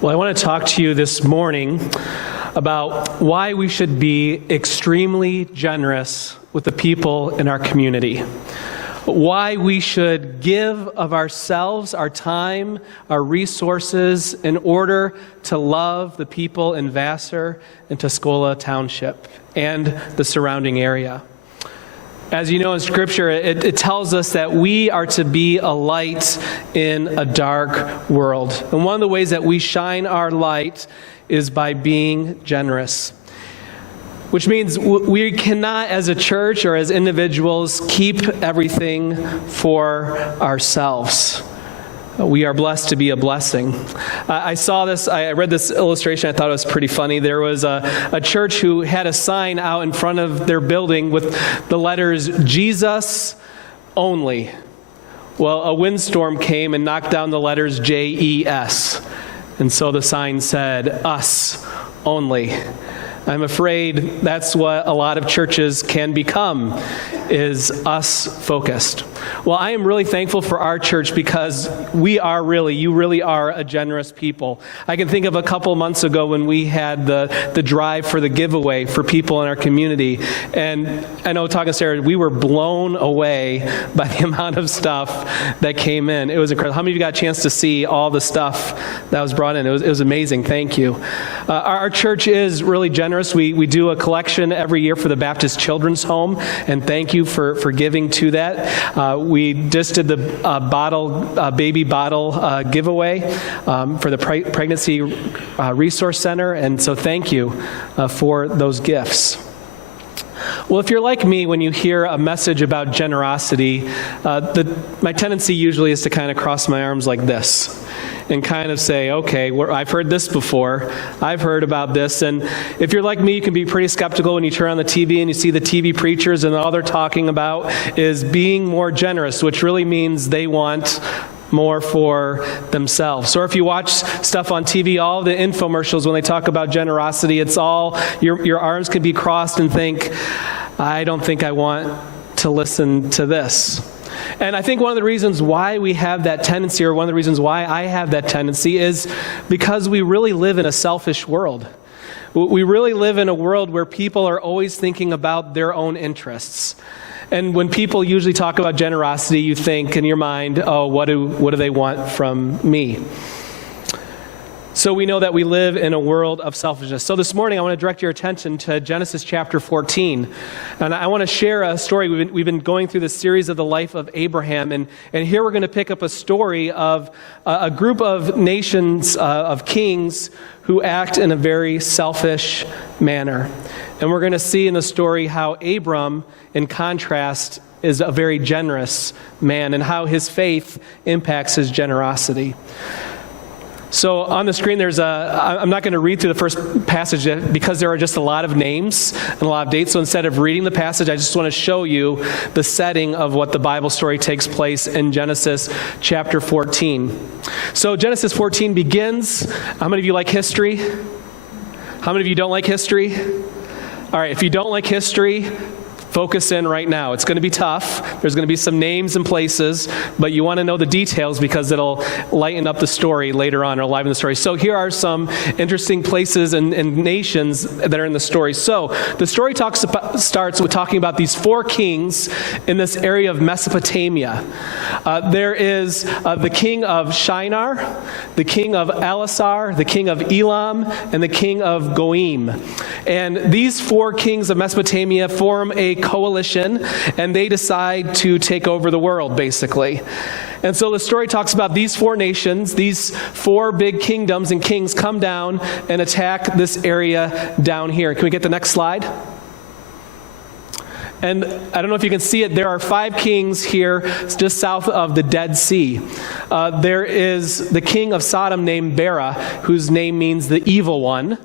Well, I want to talk to you this morning about why we should be extremely generous with the people in our community. Why we should give of ourselves, our time, our resources in order to love the people in Vassar and Tuscola Township and the surrounding area. As you know in Scripture, it tells us that we are to be a light in a dark world. And one of the ways that we shine our light is by being generous. Which means we cannot, as a church or as individuals, keep everything for ourselves. We are blessed to be a blessing. I saw this, I read this illustration, I thought it was pretty funny. There was a church who had a sign out in front of their building with the letters, Jesus only. Well, a windstorm came and knocked down the letters J-E-S. And so the sign said, us only. I'm afraid that's what a lot of churches can become, is us focused. Well, I am really thankful for our church because you really are a generous people. I can think of a couple months ago when we had the drive for the giveaway for people in our community. And I know, talking to Sarah, we were blown away by the amount of stuff that came in. It was incredible. How many of you got a chance to see all the stuff that was brought in? It was amazing. Thank you. Our church is really generous. We do a collection every year for the Baptist Children's Home, and thank you for giving to that. We just did the baby bottle giveaway for the Pregnancy Resource Center, and so thank you for those gifts. Well, if you're like me, when you hear a message about generosity, my tendency usually is to kind of cross my arms like this and kind of say, okay, I've heard this before. I've heard about this. And if you're like me, you can be pretty skeptical when you turn on the TV and you see the TV preachers and all they're talking about is being more generous, which really means they want more for themselves. Or if you watch stuff on TV, all the infomercials, when they talk about generosity, it's all, your arms can be crossed and think, I don't think I want to listen to this. And I think one of the reasons why we have that tendency, or one of the reasons why I have that tendency, is because we really live in a selfish world. We really live in a world where people are always thinking about their own interests. And when people usually talk about generosity, you think in your mind, oh, what do they want from me? So we know that we live in a world of selfishness. So this morning I want to direct your attention to Genesis chapter 14. And I want to share a story. We've been going through this series of the life of Abraham. And here we're going to pick up a story of a group of nations, of kings, who act in a very selfish manner. And we're going to see in the story how Abram, in contrast, is a very generous man and how his faith impacts his generosity. So on the screen, I'm not going to read through the first passage because there are just a lot of names and a lot of dates. So instead of reading the passage, I just want to show you the setting of what the Bible story takes place in Genesis chapter 14. So Genesis 14 begins. How many of you like history? How many of you don't like history? All right, if you don't like history, focus in right now. It's going to be tough. There's going to be some names and places, but you want to know the details because it'll lighten up the story later on, or liven the story. So here are some interesting places and nations that are in the story. So the story starts with talking about these four kings in this area of Mesopotamia. There is the king of Shinar, the king of Elasar, the king of Elam, and the king of Goim. And these four kings of Mesopotamia form a coalition, and they decide to take over the world, basically. And so the story talks about these four nations, these four big kingdoms and kings come down and attack this area down here. Can we get the next slide? And I don't know if you can see it, there are 5 kings here just south of the Dead Sea. There is the king of Sodom named Bera, whose name means the evil one.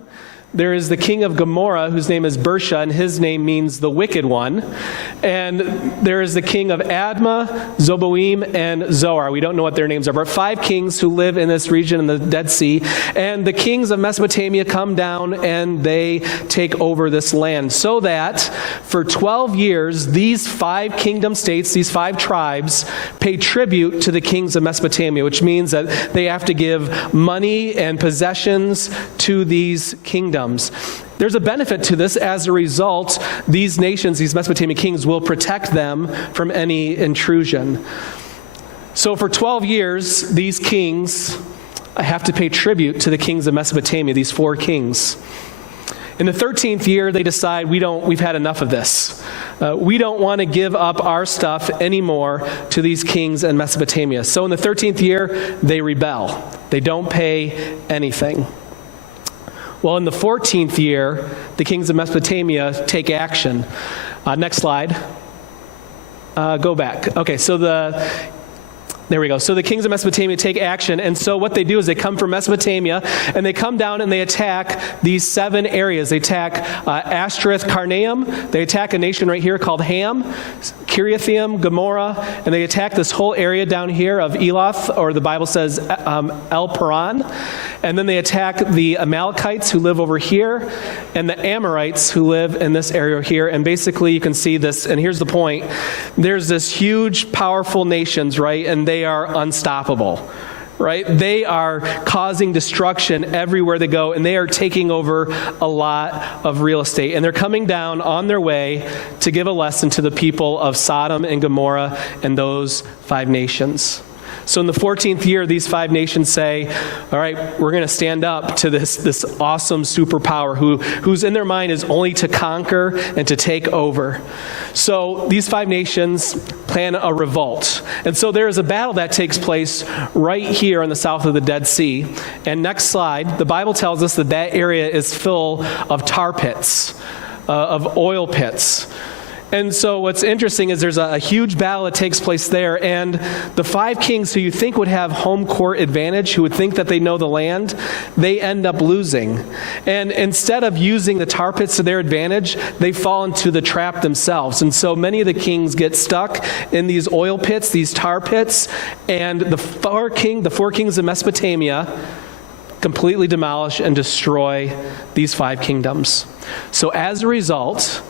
There is the king of Gomorrah, whose name is Bersha, and his name means the wicked one. And there is the king of Admah, Zeboim, and Zoar. We don't know what their names are, but 5 kings who live in this region in the Dead Sea. And the kings of Mesopotamia come down and they take over this land. So that for 12 years, these 5 kingdom states, these 5 tribes, pay tribute to the kings of Mesopotamia, which means that they have to give money and possessions to these kingdoms. There's a benefit to this. As a result, these nations, these Mesopotamian kings, will protect them from any intrusion. So for 12 years, these kings have to pay tribute to the kings of Mesopotamia, these 4 kings. In the 13th year, they decide, we've had enough of this. We don't want to give up our stuff anymore to these kings in Mesopotamia. So in the 13th year, they rebel. They don't pay anything. Well, in the 14th year, the kings of Mesopotamia take action. Next slide. Go back. Okay, there we go. So the kings of Mesopotamia take action, and so what they do is they come from Mesopotamia, and they come down and they attack these 7 areas. They attack Ashtoreth Karnaim, they attack a nation right here called Ham, Kiriathaim, Gomorrah, and they attack this whole area down here of Eloth, or the Bible says El Paran, and then they attack the Amalekites who live over here, and the Amorites who live in this area here, and basically you can see this, and here's the point. There's this huge, powerful nations, right, and they are unstoppable, right? They are causing destruction everywhere they go, and they are taking over a lot of real estate. And they're coming down on their way to give a lesson to the people of Sodom and Gomorrah and those 5 nations. So in the 14th year, these 5 nations say, all right, we're going to stand up to this awesome superpower whose in their mind is only to conquer and to take over. So these 5 nations plan a revolt. And so there is a battle that takes place right here in the south of the Dead Sea. And next slide, the Bible tells us that that area is full of tar pits, of oil pits. And so what's interesting is there's a huge battle that takes place there, and the 5 kings who you think would have home court advantage, who would think that they know the land, they end up losing. And instead of using the tar pits to their advantage, they fall into the trap themselves. And so many of the kings get stuck in these oil pits, these tar pits, and the 4 kings of Mesopotamia completely demolish and destroy these 5 kingdoms. So as a result,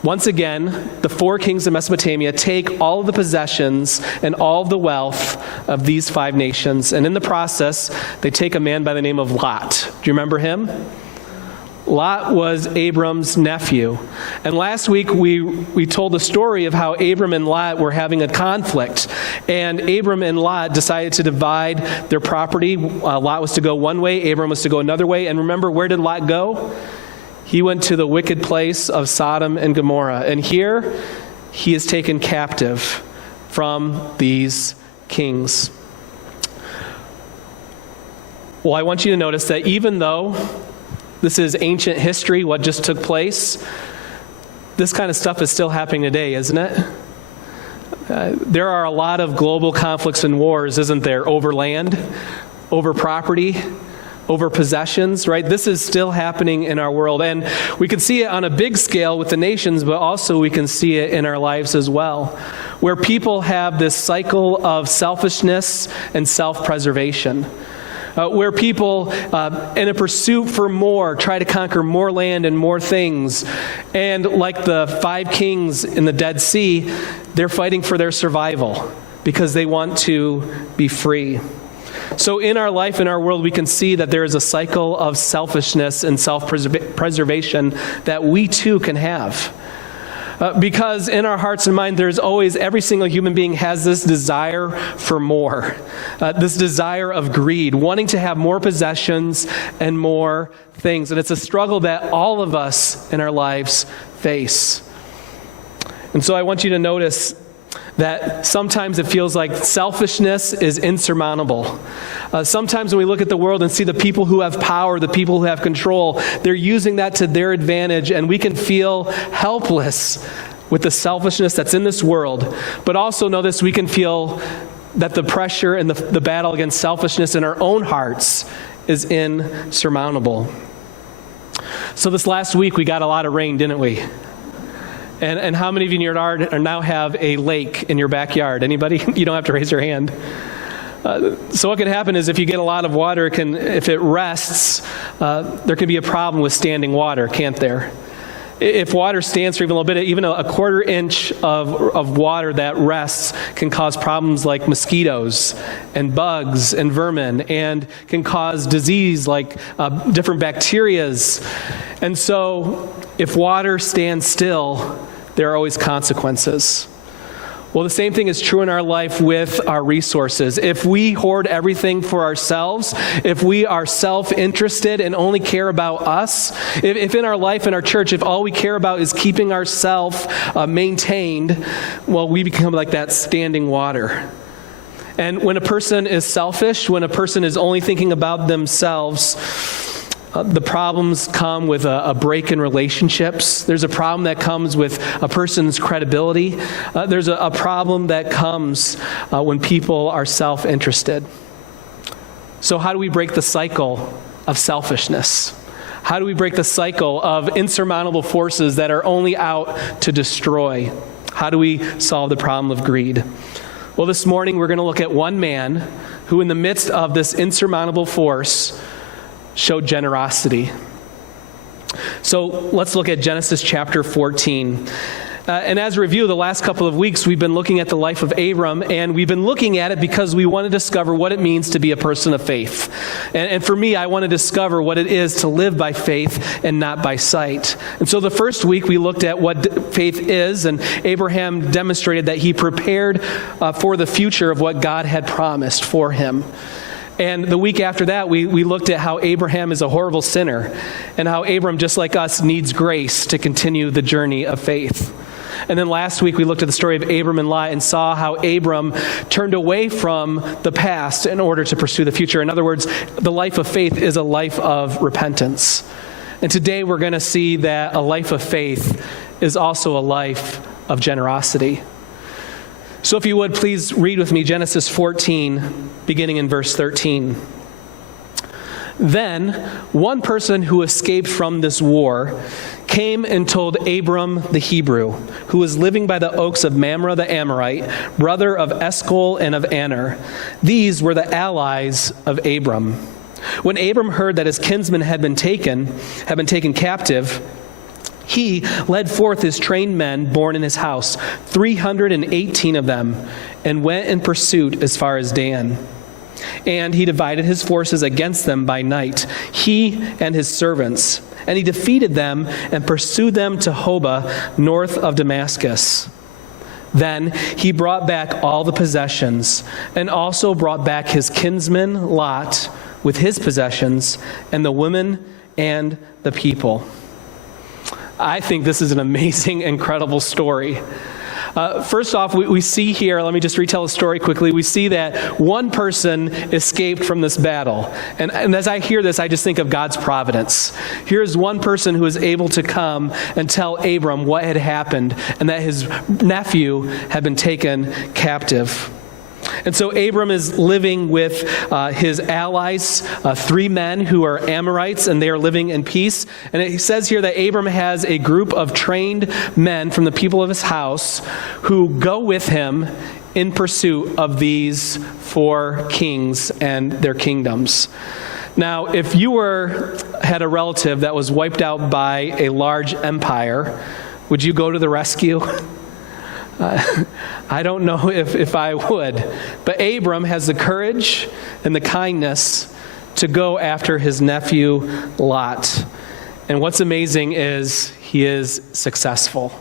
once again, the 4 kings of Mesopotamia take all of the possessions and all of the wealth of these 5 nations, and in the process, they take a man by the name of Lot. Do you remember him? Lot was Abram's nephew. And last week, we told the story of how Abram and Lot were having a conflict, and Abram and Lot decided to divide their property. Lot was to go one way, Abram was to go another way, and remember, where did Lot go? He went to the wicked place of Sodom and Gomorrah. And here, he is taken captive from these kings. Well, I want you to notice that even though this is ancient history, what just took place, this kind of stuff is still happening today, isn't it? There are a lot of global conflicts and wars, isn't there, over land, over property, over possessions, right? This is still happening in our world. And we can see it on a big scale with the nations, but also we can see it in our lives as well, where people have this cycle of selfishness and self-preservation. Where people, in a pursuit for more, try to conquer more land and more things. And like the 5 kings in the Dead Sea, they're fighting for their survival because they want to be free. So in our life, in our world, we can see that there is a cycle of selfishness and self-preservation that we too can have. Because in our hearts and minds, there's always, every single human being has this desire for more, this desire of greed, wanting to have more possessions and more things. And it's a struggle that all of us in our lives face. And so I want you to notice that sometimes it feels like selfishness is insurmountable. Sometimes when we look at the world and see the people who have power, the people who have control, they're using that to their advantage, and we can feel helpless with the selfishness that's in this world. But also know this, we can feel that the pressure and the battle against selfishness in our own hearts is insurmountable. So this last week we got a lot of rain, didn't we? And how many of you in your yard now have a lake in your backyard? Anybody? You don't have to raise your hand. So what can happen is if you get a lot of water, if it rests, there can be a problem with standing water, can't there? If water stands for even a little bit, even a quarter inch of water that rests can cause problems like mosquitoes and bugs and vermin, and can cause disease like different bacterias. And so if water stands still, there are always consequences. Well, the same thing is true in our life with our resources. If we hoard everything for ourselves, if we are self-interested and only care about us, if in our life, in our church, if all we care about is keeping ourselves maintained, well, we become like that standing water. And when a person is selfish, when a person is only thinking about themselves, the problems come with a break in relationships. There's a problem that comes with a person's credibility. There's a problem that comes when people are self-interested. So how do we break the cycle of selfishness? How do we break the cycle of insurmountable forces that are only out to destroy? How do we solve the problem of greed? Well, this morning we're going to look at one man who, in the midst of this insurmountable force, showed generosity. So let's look at Genesis chapter 14. And as a review, the last couple of weeks, we've been looking at the life of Abram, and we've been looking at it because we want to discover what it means to be a person of faith. And for me, I want to discover what it is to live by faith and not by sight. And so the first week, we looked at what faith is, and Abraham demonstrated that he prepared for the future of what God had promised for him. And the week after that, we looked at how Abraham is a horrible sinner, and how Abram, just like us, needs grace to continue the journey of faith. And then last week, we looked at the story of Abram and Lot and saw how Abram turned away from the past in order to pursue the future. In other words, the life of faith is a life of repentance. And today, we're going to see that a life of faith is also a life of generosity. So if you would, please read with me Genesis 14, beginning in verse 13. Then one person who escaped from this war came and told Abram the Hebrew, who was living by the oaks of Mamre the Amorite, brother of Eshcol and of Aner. These were the allies of Abram. When Abram heard that his kinsmen had been taken captive, he led forth his trained men born in his house, 318 of them, and went in pursuit as far as Dan. And he divided his forces against them by night, he and his servants. And he defeated them and pursued them to Hobah, north of Damascus. Then he brought back all the possessions, and also brought back his kinsman Lot with his possessions, and the women and the people. I think this is an amazing, incredible story. First off, we see here, let me just retell the story quickly. We see that one person escaped from this battle. And as I hear this, I just think of God's providence. Here's one person who is able to come and tell Abram what had happened and that his nephew had been taken captive. And so Abram is living with his allies, 3 men who are Amorites, and they are living in peace. And it says here that Abram has a group of trained men from the people of his house who go with him in pursuit of these 4 kings and their kingdoms. Now, if you had a relative that was wiped out by a large empire, would you go to the rescue? I don't know if I would. But Abram has the courage and the kindness to go after his nephew Lot. And what's amazing is he is successful.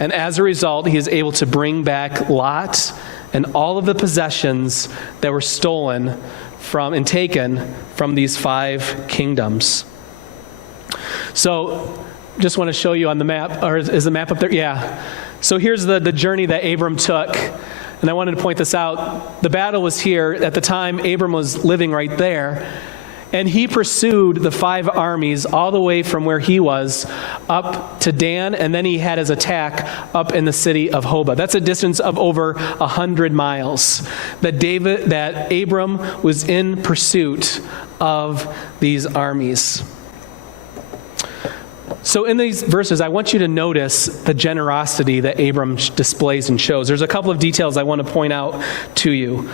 And as a result, he is able to bring back Lot and all of the possessions that were stolen from and taken from these 5 kingdoms. So, just want to show you on the map, or is the map up there? Yeah. So here's the journey that Abram took. And I wanted to point this out. The battle was here. At the time, Abram was living right there. And he pursued the 5 armies all the way from where he was up to Dan, and then he had his attack up in the city of Hobah. That's a distance of over 100 miles that Abram was in pursuit of these armies. So in these verses, I want you to notice the generosity that Abram displays and shows. There's a couple of details I want to point out to you.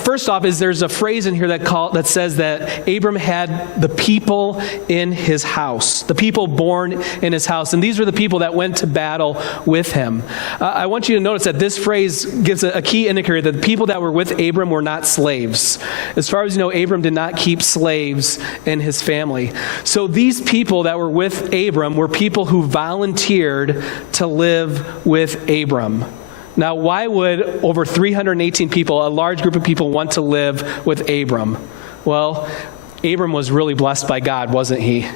First off is there's a phrase in here that says that Abram had the people in his house, the people born in his house. And these were the people that went to battle with him. I want you to notice that this phrase gives a key indicator that the people that were with Abram were not slaves. As far as you know, Abram did not keep slaves in his family. So these people that were with Abram were people who volunteered to live with Abram. Now, why would over 318 people, a large group of people, want to live with Abram? Well, Abram was really blessed by God, wasn't he?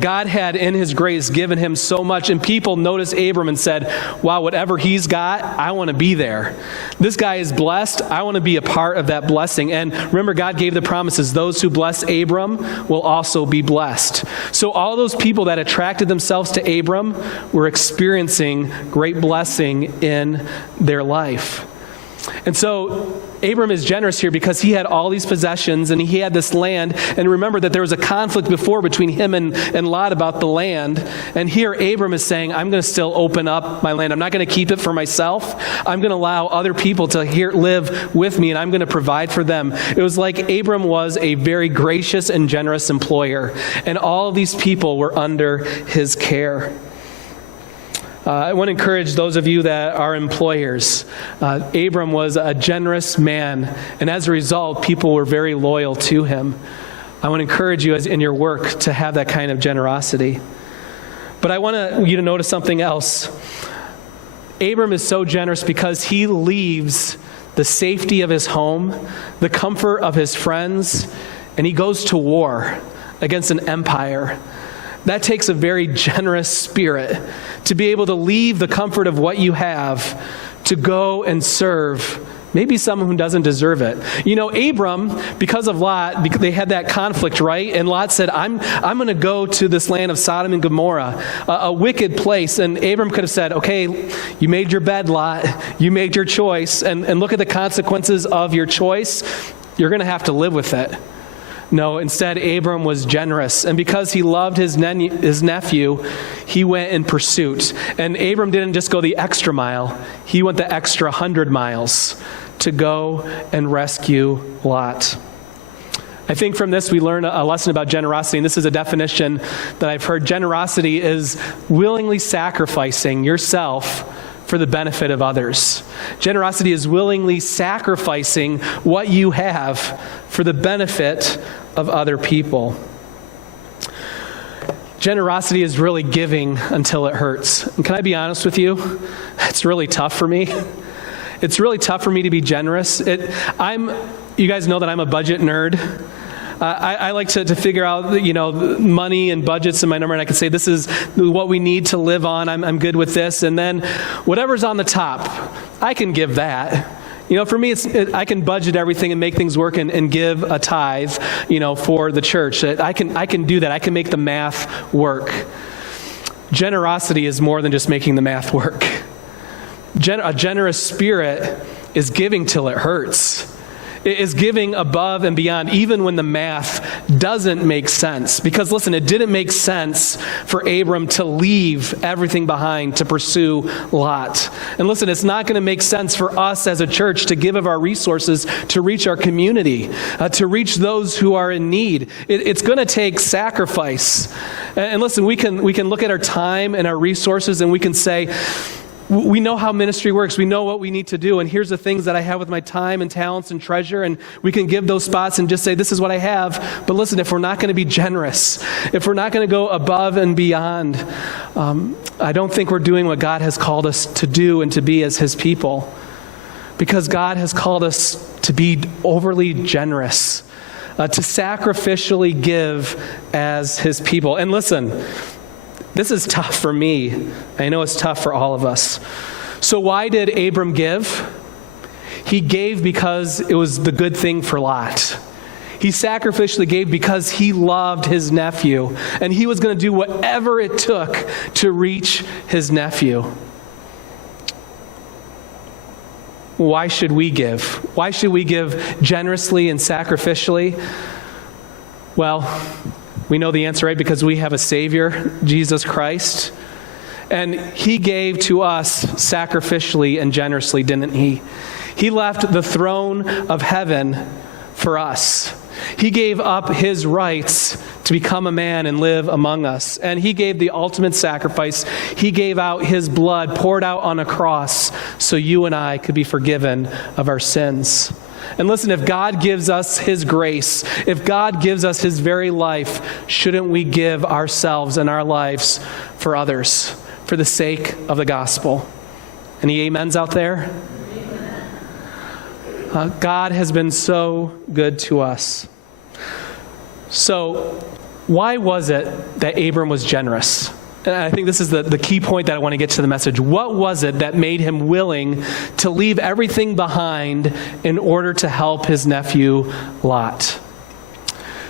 God had, in his grace, given him so much, and people noticed Abram and said, wow, whatever he's got, I want to be there. This guy is blessed. I want to be a part of that blessing. And remember, God gave the promises, those who bless Abram will also be blessed. So all those people that attracted themselves to Abram were experiencing great blessing in their life. And so Abram is generous here because he had all these possessions and he had this land. And remember that there was a conflict before between him and Lot about the land. And here Abram is saying, I'm going to still open up my land. I'm not going to keep it for myself. I'm going to allow other people to live with me, and I'm going to provide for them. It was like Abram was a very gracious and generous employer. And all of these people were under his care. I want to encourage those of you that are employers. Abram was a generous man, and as a result, people were very loyal to him. I want to encourage you in your work to have that kind of generosity. But I want you to notice something else. Abram is so generous because he leaves the safety of his home, the comfort of his friends, and he goes to war against an empire. That takes a very generous spirit to be able to leave the comfort of what you have to go and serve maybe someone who doesn't deserve it. You know, Abram, because of Lot, they had that conflict, right? And Lot said, I'm going to go to this land of Sodom and Gomorrah, a wicked place. And Abram could have said, okay, you made your bed, Lot. You made your choice. And look at the consequences of your choice. You're going to have to live with it. No, instead, Abram was generous. And because he loved his nephew, he went in pursuit. And Abram didn't just go the extra mile. He went the extra 100 miles to go and rescue Lot. I think from this we learn a lesson about generosity, and this is a definition that I've heard. Generosity is willingly sacrificing yourself for the benefit of others. Generosity is willingly sacrificing what you have for the benefit of other people. Generosity is really giving until it hurts. And can I be honest with you? It's really tough for me. It's really tough for me to be generous. You guys know that I'm a budget nerd. I like to figure out, money and budgets in my number, and I can say this is what we need to live on. I'm good with this, and then whatever's on the top, I can give that. For me, I can budget everything and make things work and give a tithe, for the church. I can do that. I can make the math work. Generosity is more than just making the math work. A generous spirit is giving till it hurts. It is giving above and beyond, even when the math doesn't make sense. Because listen, it didn't make sense for Abram to leave everything behind to pursue Lot. And listen, it's not going to make sense for us as a church to give of our resources to reach our community, to reach those who are in need. It's going to take sacrifice. And listen, we can look at our time and our resources and we can say, we know how ministry works. We know what we need to do. And here's the things that I have with my time and talents and treasure. And we can give those spots and just say, this is what I have. But listen, if we're not going to be generous, if we're not going to go above and beyond, I don't think we're doing what God has called us to do and to be as his people. Because God has called us to be overly generous, to sacrificially give as his people. And listen, this is tough for me. I know it's tough for all of us. So why did Abram give? He gave because it was the good thing for Lot. He sacrificially gave because he loved his nephew, and he was going to do whatever it took to reach his nephew. Why should we give? Why should we give generously and sacrificially? Well, We know the answer, right? Because we have a Savior, Jesus Christ. And he gave to us sacrificially and generously, didn't he? He left the throne of heaven for us. He gave up his rights to become a man and live among us. And he gave the ultimate sacrifice. He gave out his blood poured out on a cross so you and I could be forgiven of our sins. And listen, if God gives us his grace, if God gives us his very life, shouldn't we give ourselves and our lives for others, for the sake of the gospel? Any amens out there? God has been so good to us. So, why was it that Abram was generous? And I think this is the key point that I want to get to the message. What was it that made him willing to leave everything behind in order to help his nephew Lot?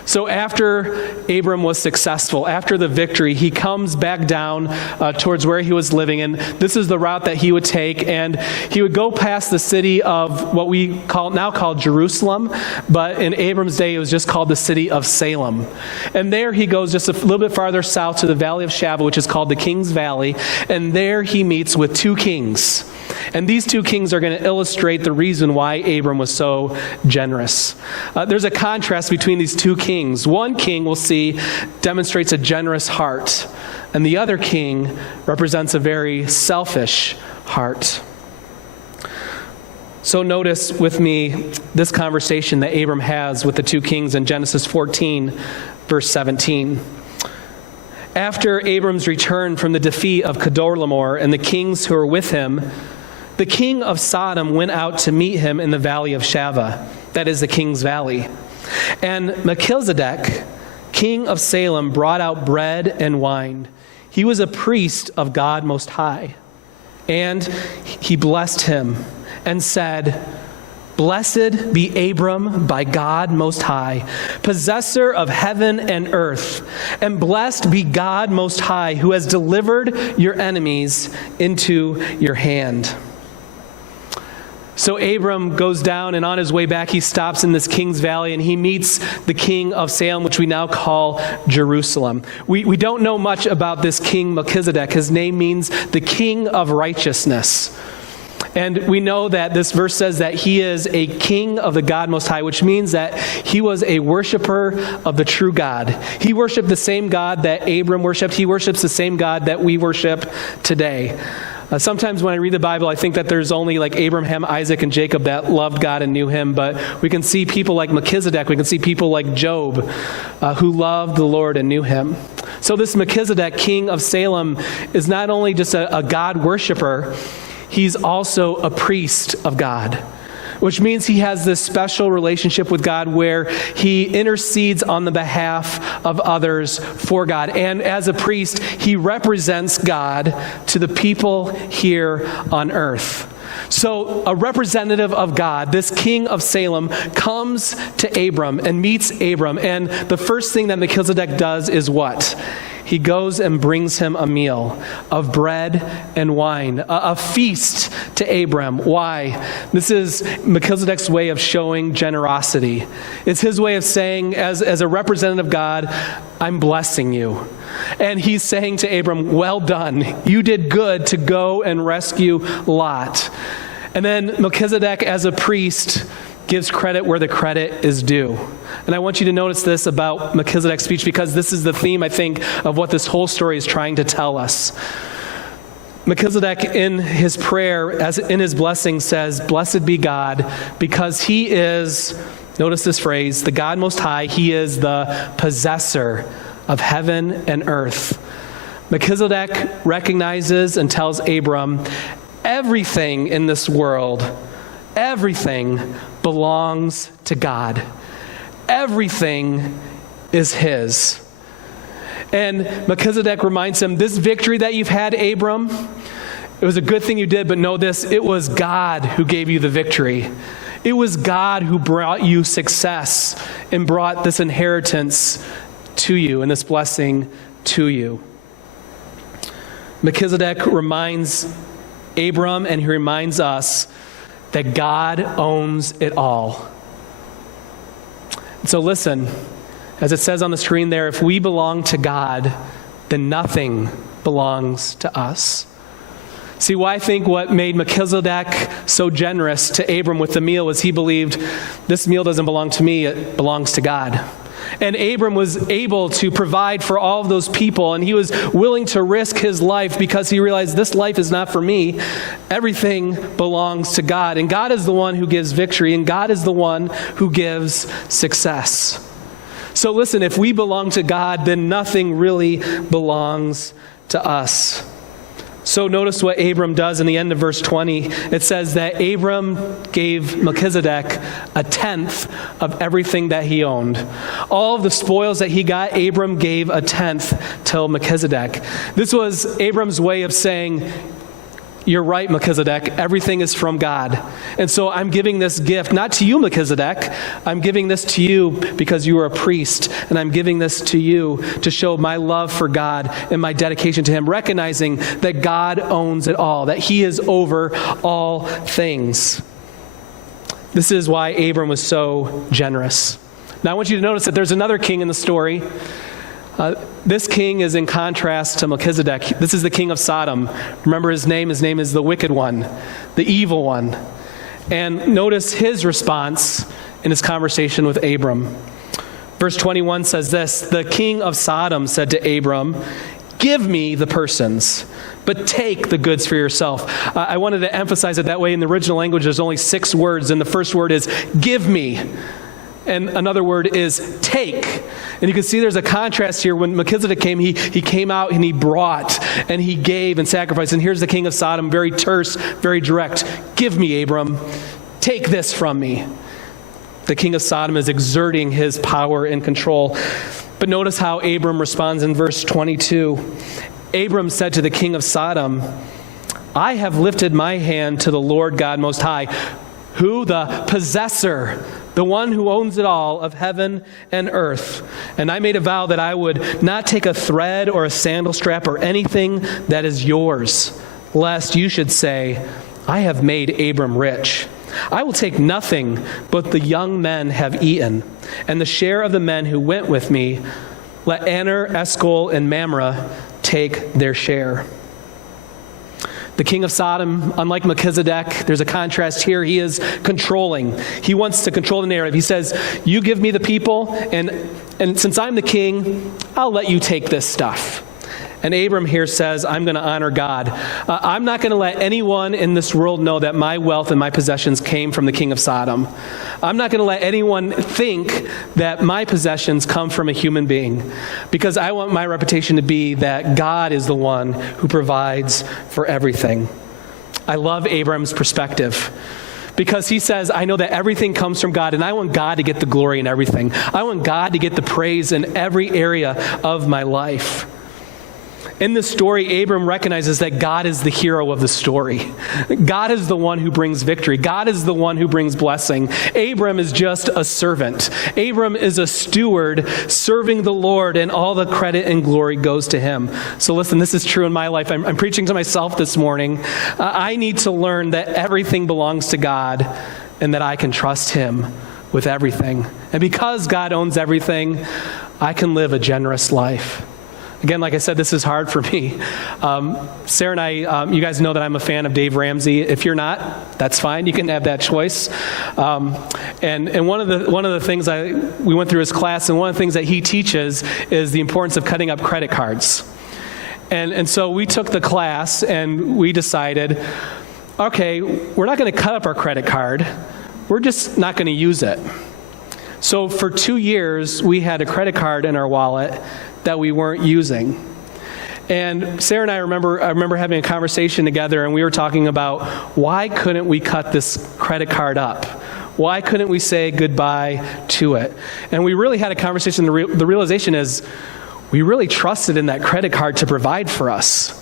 So after Abram was successful, after the victory, he comes back down towards where he was living, and this is the route that he would take, and he would go past the city of what we now call Jerusalem, but in Abram's day it was just called the city of Salem. And there he goes just a little bit farther south to the valley of Shaveh, which is called the King's Valley, and there he meets with two kings. And these two kings are going to illustrate the reason why Abram was so generous. There's a contrast between these two kings. One king, we'll see, demonstrates a generous heart, and the other king represents a very selfish heart. So notice with me this conversation that Abram has with the two kings in Genesis 14, verse 17. After Abram's return from the defeat of Kedorlaomer and the kings who were with him, the king of Sodom went out to meet him in the valley of Shaveh, that is the King's Valley. And Melchizedek, king of Salem, brought out bread and wine. He was a priest of God Most High. And he blessed him and said, "Blessed be Abram by God Most High, possessor of heaven and earth. And blessed be God Most High, who has delivered your enemies into your hand." So Abram goes down, and on his way back, he stops in this King's Valley, and he meets the king of Salem, which we now call Jerusalem. We don't know much about this king Melchizedek. His name means the king of righteousness. And we know that this verse says that he is a king of the God Most High, which means that he was a worshiper of the true God. He worshiped the same God that Abram worshiped. He worships the same God that we worship today. Sometimes when I read the Bible, I think that there's only like Abraham, Isaac, and Jacob that loved God and knew him. But we can see people like Melchizedek. We can see people like Job who loved the Lord and knew him. So this Melchizedek, king of Salem, is not only just a God worshiper, he's also a priest of God, which means he has this special relationship with God where he intercedes on the behalf of others for God. And as a priest, he represents God to the people here on earth. So a representative of God, this king of Salem, comes to Abram and meets Abram. And the first thing that Melchizedek does is what? He goes and brings him a meal of bread and wine, a feast to Abram. Why? This is Melchizedek's way of showing generosity. It's his way of saying, as a representative of God, I'm blessing you. And he's saying to Abram, well done. You did good to go and rescue Lot. And then Melchizedek, as a priest, gives credit where the credit is due. And I want you to notice this about Melchizedek's speech, because this is the theme, I think, of what this whole story is trying to tell us. Melchizedek, in his prayer, as in his blessing, says, "Blessed be God, because he is," notice this phrase, "the God Most High. He is the possessor of heaven and earth." Melchizedek recognizes and tells Abram, everything in this world, everything belongs to God. Everything is his. And Melchizedek reminds him, this victory that you've had, Abram, it was a good thing you did, but know this, it was God who gave you the victory. It was God who brought you success and brought this inheritance to you and this blessing to you. Melchizedek reminds Abram, and he reminds us, that God owns it all. So listen, As it says on the screen there, if we belong to God, then nothing belongs to us. See, why I think what made Melchizedek so generous to Abram with the meal was he believed, this meal doesn't belong to me, it belongs to God. And Abram was able to provide for all of those people, and he was willing to risk his life because he realized this life is not for me. Everything belongs to God, and God is the one who gives victory, and God is the one who gives success. So listen, if we belong to God, then nothing really belongs to us. So notice what Abram does in the end of verse 20. It says that Abram gave Melchizedek a tenth of everything that he owned. All of the spoils that he got, Abram gave a tenth to Melchizedek. This was Abram's way of saying, you're right, Melchizedek, everything is from God. And so I'm giving this gift, not to you, Melchizedek. I'm giving this to you because you are a priest, and I'm giving this to you to show my love for God and my dedication to him, recognizing that God owns it all, that he is over all things. This is why Abram was so generous. Now I want you to notice that there's another king in the story. This king is in contrast to Melchizedek. This is the king of Sodom. Remember his name? His name is the wicked one, the evil one. And notice his response in his conversation with Abram. Verse 21 says this, the king of Sodom said to Abram, give me the persons, but take the goods for yourself. I wanted to emphasize it that way. In the original language, there's only 6 words, and the first word is give me. And another word is take. And you can see there's a contrast here. When Melchizedek came, he came out and he brought and he gave and sacrificed. And here's the king of Sodom, very terse, very direct. Give me, Abram. Take this from me. The king of Sodom is exerting his power and control. But notice how Abram responds in verse 22. Abram said to the king of Sodom, I have lifted my hand to the Lord God Most High, who the possessor, the one who owns it all of heaven and earth. And I made a vow that I would not take a thread or a sandal strap or anything that is yours, lest you should say, I have made Abram rich. I will take nothing but the young men have eaten, and the share of the men who went with me. Let Aner, Eshcol, and Mamre take their share. The king of Sodom, unlike Melchizedek, there's a contrast here. He is controlling. He wants to control the narrative. He says, you give me the people, and since I'm the king, I'll let you take this stuff. And Abram here says, I'm going to honor God. I'm not going to let anyone in this world know that my wealth and my possessions came from the king of Sodom. I'm not going to let anyone think that my possessions come from a human being, because I want my reputation to be that God is the one who provides for everything. I love Abram's perspective, because he says, I know that everything comes from God, and I want God to get the glory in everything. I want God to get the praise in every area of my life. In this story, Abram recognizes that God is the hero of the story. God is the one who brings victory. God is the one who brings blessing. Abram is just a servant. Abram is a steward serving the Lord, and all the credit and glory goes to him. So listen, this is true in my life. I'm preaching to myself this morning. I need to learn that everything belongs to God and that I can trust him with everything. And because God owns everything, I can live a generous life. Again, like I said, this is hard for me. Sarah and I, you guys know that I'm a fan of Dave Ramsey. If you're not, that's fine. You can have that choice. And one of the things we went through his class, and one of the things that he teaches is the importance of cutting up credit cards. And so we took the class and we decided, okay, we're not going to cut up our credit card. We're just not going to use it. So for 2 years, we had a credit card in our wallet that we weren't using. And Sarah and I remember having a conversation together, and we were talking about why couldn't we cut this credit card up? Why couldn't we say goodbye to it? And we really had a conversation. The realization is we really trusted in that credit card to provide for us.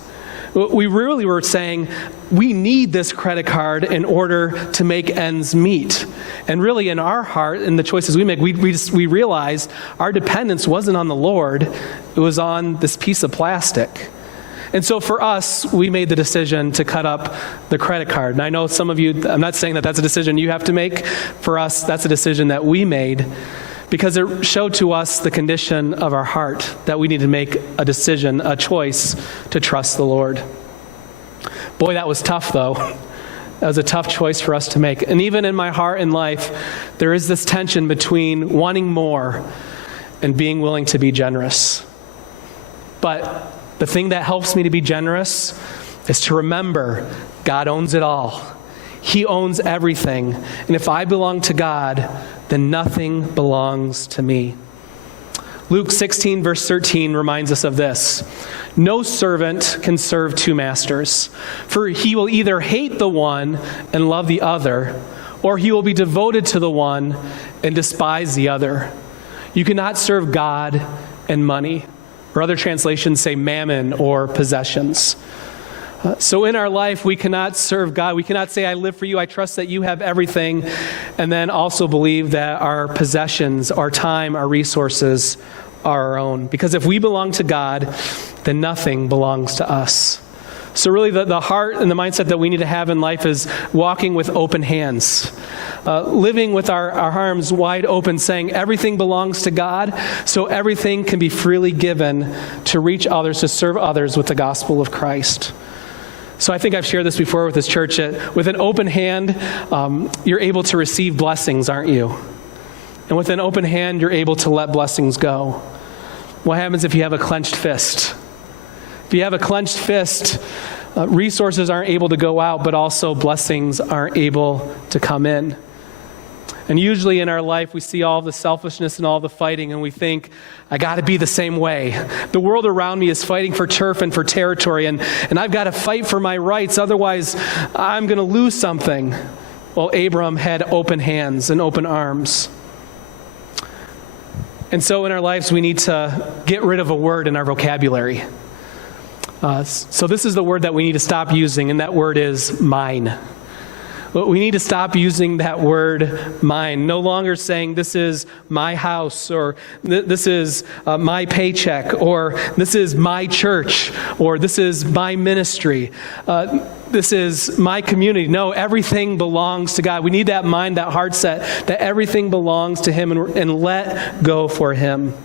We really were saying, we need this credit card in order to make ends meet. And really in our heart, in the choices we make, we realized our dependence wasn't on the Lord, it was on this piece of plastic. And so for us, we made the decision to cut up the credit card. And I know some of you, I'm not saying that that's a decision you have to make. For us, that's a decision that we made, because it showed to us the condition of our heart, that we need to make a decision, a choice to trust the Lord. Boy, that was tough, though. That was a tough choice for us to make. And even in my heart and life, there is this tension between wanting more and being willing to be generous. But the thing that helps me to be generous is to remember God owns it all. He owns everything. And if I belong to God, then nothing belongs to me. Luke 16, verse 13 reminds us of this. No servant can serve two masters, for he will either hate the one and love the other, or he will be devoted to the one and despise the other. You cannot serve God and money, or other translations say mammon or possessions. So in our life, we cannot serve God. We cannot say, I live for you, I trust that you have everything, and then also believe that our possessions, our time, our resources are our own. Because if we belong to God, then nothing belongs to us. So really the heart and the mindset that we need to have in life is walking with open hands. Living with our arms wide open, saying everything belongs to God, so everything can be freely given to reach others, to serve others with the gospel of Christ. So I think I've shared this before with this church. With an open hand, you're able to receive blessings, aren't you? And with an open hand, you're able to let blessings go. What happens if you have a clenched fist? If you have a clenched fist, resources aren't able to go out, but also blessings aren't able to come in. And usually in our life, we see all the selfishness and all the fighting, and we think, I got to be the same way. The world around me is fighting for turf and for territory, and I've got to fight for my rights, otherwise I'm going to lose something. Well, Abram had open hands and open arms. And so in our lives, we need to get rid of a word in our vocabulary. So this is the word that we need to stop using, and that word is mine. We need to stop using that word mine. No longer saying this is my house, or this is my paycheck, or this is my church, or this is my ministry. This is my community. No, everything belongs to God. We need that mind, that heart set, that everything belongs to Him and let go for Him.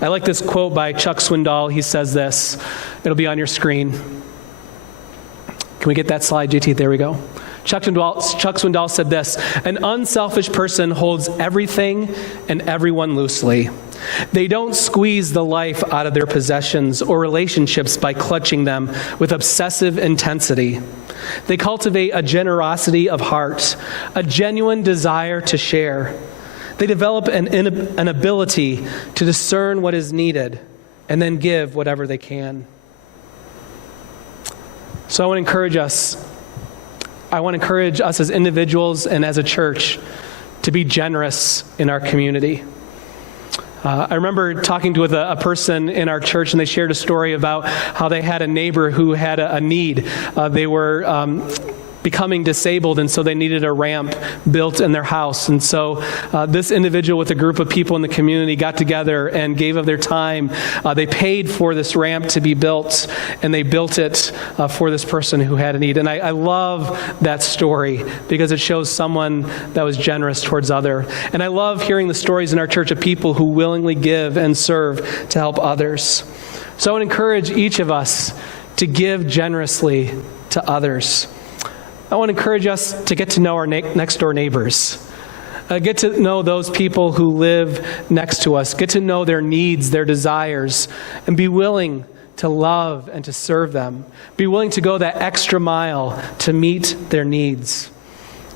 I like this quote by Chuck Swindoll. He says this. It'll be on your screen. Can we get that slide, JT? There we go. Chuck Swindoll said this: an unselfish person holds everything and everyone loosely. They don't squeeze the life out of their possessions or relationships by clutching them with obsessive intensity. They cultivate a generosity of heart, a genuine desire to share. They develop an ability to discern what is needed and then give whatever they can. So I want to encourage us as individuals and as a church to be generous in our community. I remember talking with a person in our church, and they shared a story about how they had a neighbor who had a need. They were becoming disabled, and so they needed a ramp built in their house. And so this individual with a group of people in the community got together and gave of their time. They paid for this ramp to be built, and they built it for this person who had a need. And I love that story because it shows someone that was generous towards other. And I love hearing the stories in our church of people who willingly give and serve to help others. So I would encourage each of us to give generously to others. I want to encourage us to get to know our next door neighbors. Get to know those people who live next to us. Get to know their needs, their desires, and be willing to love and to serve them. Be willing to go that extra mile to meet their needs.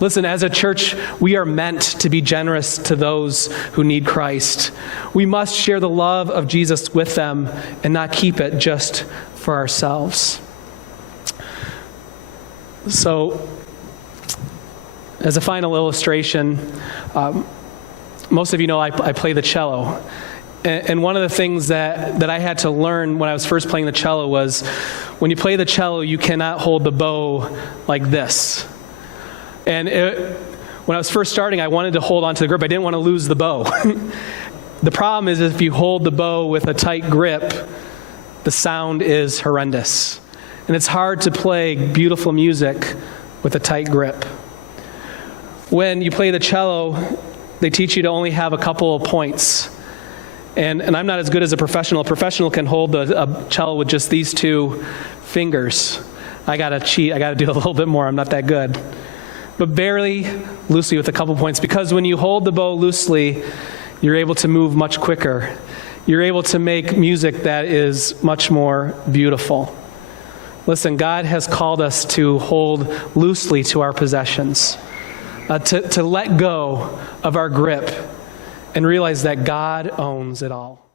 Listen, as a church, we are meant to be generous to those who need Christ. We must share the love of Jesus with them and not keep it just for ourselves. So, as a final illustration, most of you know I play the cello. And one of the things that I had to learn when I was first playing the cello was when you play the cello, you cannot hold the bow like this. And when I was first starting, I wanted to hold on to the grip. I didn't want to lose the bow. The problem is if you hold the bow with a tight grip, the sound is horrendous. And it's hard to play beautiful music with a tight grip. When you play the cello, they teach you to only have a couple of points. And I'm not as good as a professional. A professional can hold a cello with just these two fingers. I got to cheat. I got to do a little bit more. I'm not that good. But barely loosely with a couple points, because when you hold the bow loosely, you're able to move much quicker. You're able to make music that is much more beautiful. Listen, God has called us to hold loosely to our possessions, to let go of our grip and realize that God owns it all.